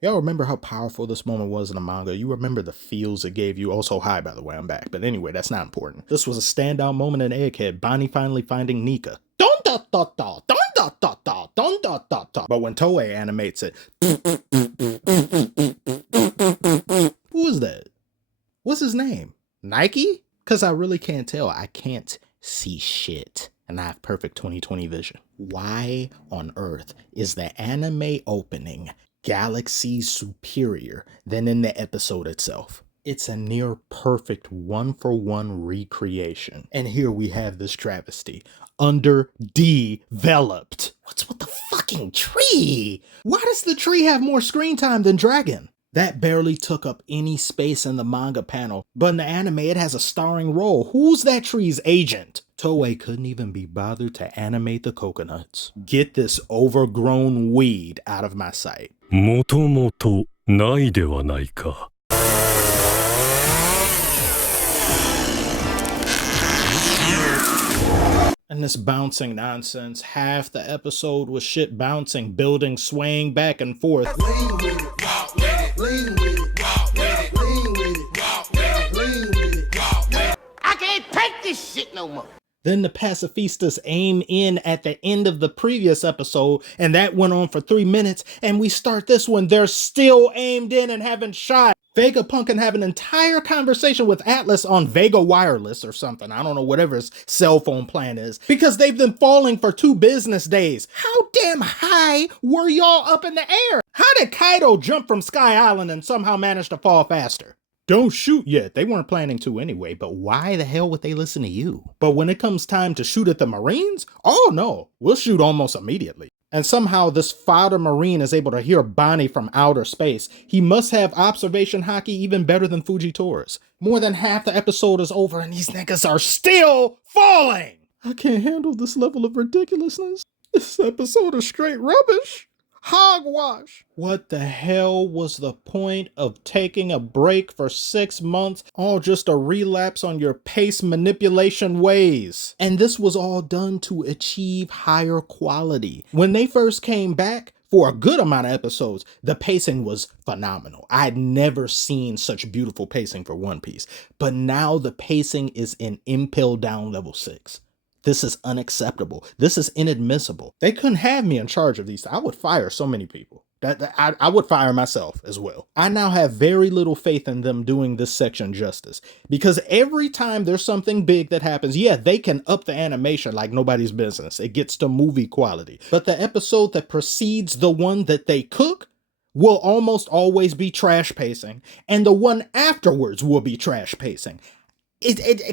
Y'all remember how powerful this moment was in the manga? You remember the feels it gave you? Also, hi, by the way, I'm back. But anyway, that's not important. This was a standout moment in Egghead, Bonnie finally finding Nika. Dun da da da, dun da da da, dun da da da. But when Toei animates it, who is that? What's his name? Nike? Because I really can't tell. I can't see shit. And I have perfect 2020 vision. Why on earth is the anime opening Galaxy superior than in the episode itself? It's a near perfect one-for-one recreation. And here we have this travesty. Underdeveloped. What's with the fucking tree? Why does the tree have more screen time than Dragon? That barely took up any space in the manga panel, but in the anime it has a starring role. Who's that tree's agent? Toei couldn't even be bothered to animate the coconuts. Get this overgrown weed out of my sight. もともとないではないか。And this bouncing nonsense, half the episode was shit bouncing, buildings swaying back and forth. Lean with it, walk with it, lean with it, walk with it, lean with it, walk with it, lean with it, walk with it. I can't take this shit no more. Then the pacifistas aim in at the end of the previous episode, and that went on for 3 minutes, and we start this one, they're still aimed in and haven't shot. Vegapunk can have an entire conversation with Atlas on Vega Wireless or something. I don't know, whatever his cell phone plan is. Because they've been falling for 2 business days. How damn high were y'all up in the air? How did Kaido jump from Sky Island and somehow manage to fall faster? Don't shoot yet. They weren't planning to anyway, but why the hell would they listen to you? But when it comes time to shoot at the Marines, oh no, we'll shoot almost immediately. And somehow this fodder Marine is able to hear Bonnie from outer space. He must have observation hockey even better than Fujitori's. More than half the episode is over and these niggas are still falling! I can't handle this level of ridiculousness. This episode is straight rubbish. Hogwash. What the hell was the point of taking a break for 6 months? All just a relapse on your pace manipulation ways. And this was all done to achieve higher quality. When they first came back, for a good amount of episodes, the pacing was phenomenal. I had never seen such beautiful pacing for One Piece. But now the pacing is in Impel Down level 6. This is unacceptable. This is inadmissible. They couldn't have me in charge of these. I would fire so many people. I would fire myself as well. I now have very little faith in them doing this section justice. Because every time there's something big that happens, yeah, they can up the animation like nobody's business. It gets to movie quality. But the episode that precedes the one that they cook will almost always be trash pacing. And the one afterwards will be trash pacing.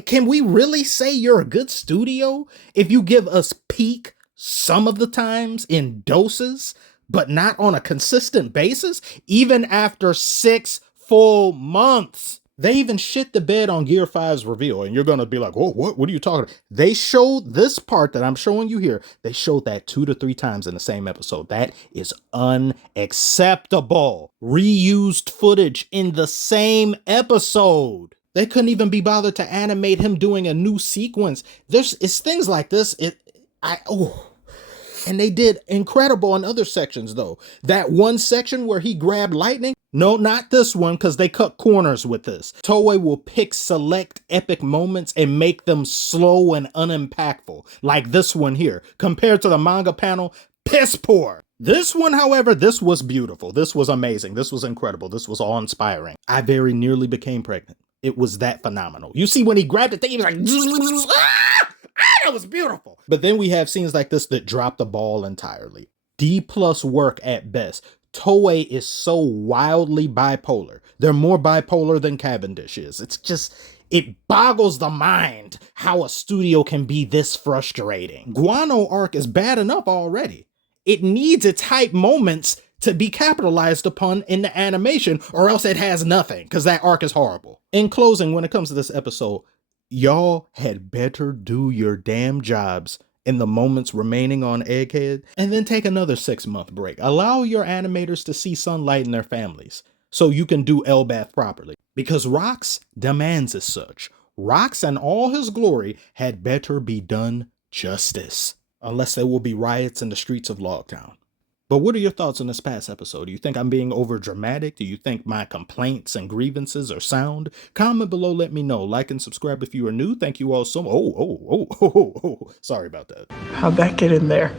Can we really say you're a good studio if you give us peak some of the times in doses, but not on a consistent basis, even after 6 full months? They even shit the bed on Gear 5's reveal, and you're going to be like, oh, what are you talking about? They showed this part that I'm showing you here. They showed that 2 to 3 times in the same episode. That is unacceptable. Reused footage in the same episode. They couldn't even be bothered to animate him doing a new sequence. It's things like this. And they did incredible in other sections though. That one section where he grabbed lightning. No, not this one, because they cut corners with this. Toei will pick select epic moments and make them slow and unimpactful. Like this one here. Compared to the manga panel, piss poor. This one, however, this was beautiful. This was amazing. This was incredible. This was awe-inspiring. I very nearly became pregnant. It was that phenomenal. You see when he grabbed the thing, he was like, that was beautiful. But then we have scenes like this that drop the ball entirely. D+ work at best. Toei is so wildly bipolar. They're more bipolar than Cavendish is. It boggles the mind how a studio can be this frustrating. Guano arc is bad enough already. It needs its hype moments to be capitalized upon in the animation, or else it has nothing, because that arc is horrible. In closing, when it comes to this episode, y'all had better do your damn jobs in the moments remaining on Egghead, and then take another 6-month break. Allow your animators to see sunlight in their families, so you can do Elbath properly. Because Rocks demands as such. Rocks and all his glory had better be done justice, unless there will be riots in the streets of Logtown. But what are your thoughts on this past episode? Do you think I'm being over dramatic? Do you think my complaints and grievances are sound? Comment below, let me know. Like and subscribe if you are new. Thank you all so much. Oh. Sorry about that. How'd that get in there?